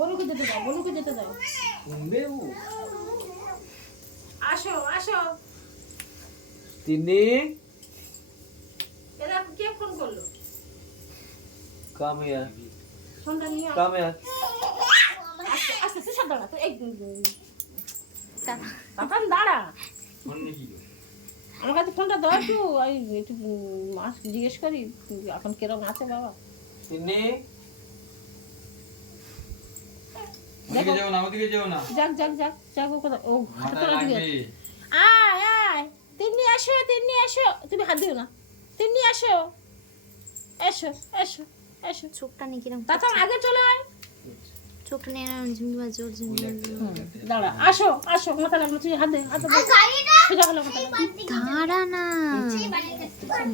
বলুকে যেতে দাও, বলুকে যেতে দাও। আসো আসো। তিন্নি এরা কে ফোন করলো? কাম হিয়ার, ফোনটা নিয়ে কাম হিয়ার। আস্তে আস্তে সব দাঁড়া তো। এই তাতান দাঁড়া। আমার কাছে ফোনটা দাও একটু, একটু মাস জিজ্ঞেস করি এখন কিরকম আছে বাবা। তিন্নি দেখো যাও না, ওদিকে যাও না। যাক যাক যাক যাক। ও কথা ও মাথা লাগবে। আয় আয় তিন্নি আসো, তিন্নি আসো। তুমি হাত দিও না। তিন্নি আসো, এসো এসো এসো। চোখটা নিয়ে কিরম তাতান আগে চলে আয়। চোখটা নিয়ে না ঝিমঝিম বাজছে, ওর ঝিমঝিম বাজছে। দাঁড়া আসো আসো। মাথা লাগলো, তুই হাত দে, হাত দে। সোজা হলো মাথা লাগলো। দাঁড়া না,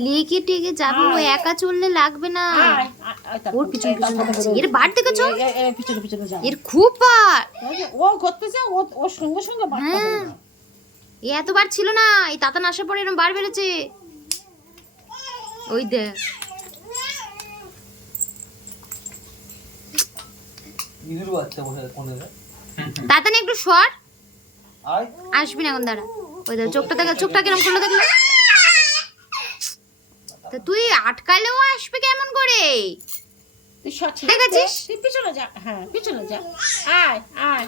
লেগে টেগে যাবো, ও একা চললে লাগবে না। আয়, ওর পিছনে পিছনে যাচ্ছে। এর বার দেখেছো? পিছনে পিছনে যা। এর খুব বার। ও করতেছে, ওর সঙ্গে সঙ্গে বাড়তে হবে হ্যাঁ, না। এ এতবার ছিল না, এই তাতান আসার পরে এরকম বার বেড়েছে। ওই দেখ, ইঁদুর বাচ্চা বসে কোনে রে? তাতান একটু সর, আয় আসবি না এখন, দাঁড়া। ওই দেখ চোখটা দেখা, চোখটা কেমন করলো দেখলো? তা তুই আটকালেও আসবে কেমন করে? তুই সঠিক দেখেছিস? তুই পিছনে যা। হ্যাঁ পিছনে যা। আয় আয়।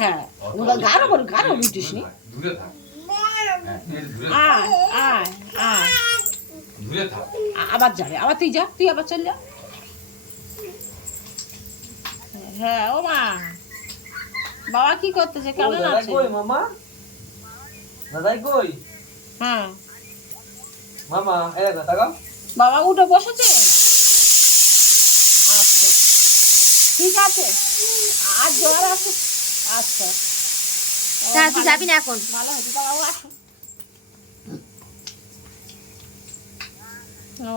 হ্যাঁ ওরা গাঢ় করে গাঢ় বুঝিস নি। দূরে থাক। হ্যাঁ, দূরে থাক। আয় আয় আয়। দূরে থাক। আবার যাবে, আবার তুই যা, তুই আবার চল যা। হ্যাঁ ও মা, বাবা কি করতেছে, কেমন দাদা আছে? কই মামা? দাদাই কই? হ্যাঁ মামা এই দেখো তাকাও। বাবা উঠে বসেছে। আচ্ছা ঠিক আছে, আর জ্বর আছে। আচ্ছা দাঁড়া, তুই যাবি না এখন। ভালো হয়েছে, তা বাবু আসো। ও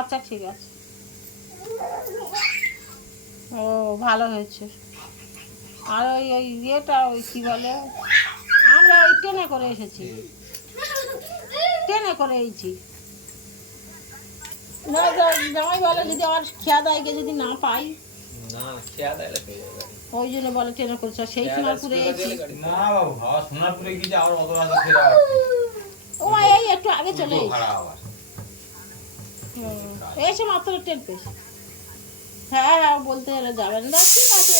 আচ্ছা ঠিক আছে। ও ভালো হয়েছে। আর ওই ইয়েটা ওই কি বলে, আমরা ওই ট্রেনে করে এসেছি, ট্রেনে করে এসেছি। না জামাই বলে যদি আমার খেয়া দেয় যদি না পাই, না খেয়া দাইলে পেয়ে যাবে। ওই জন্য বলে ট্রেনে করেছে। সেই সোনারপুরে এসেছি। না বাবু, ভাবা সোনারপুরে গিয়ে আবার অত রাতে ফেরা। ও এই একটু আগে চলে এসেছি। ভাড়া আবার। এসে মাত্র ট্রেন পেয়েছি। হ্যাঁ হ্যাঁ বলতে হলে যাবেন না, ঠিক আছে।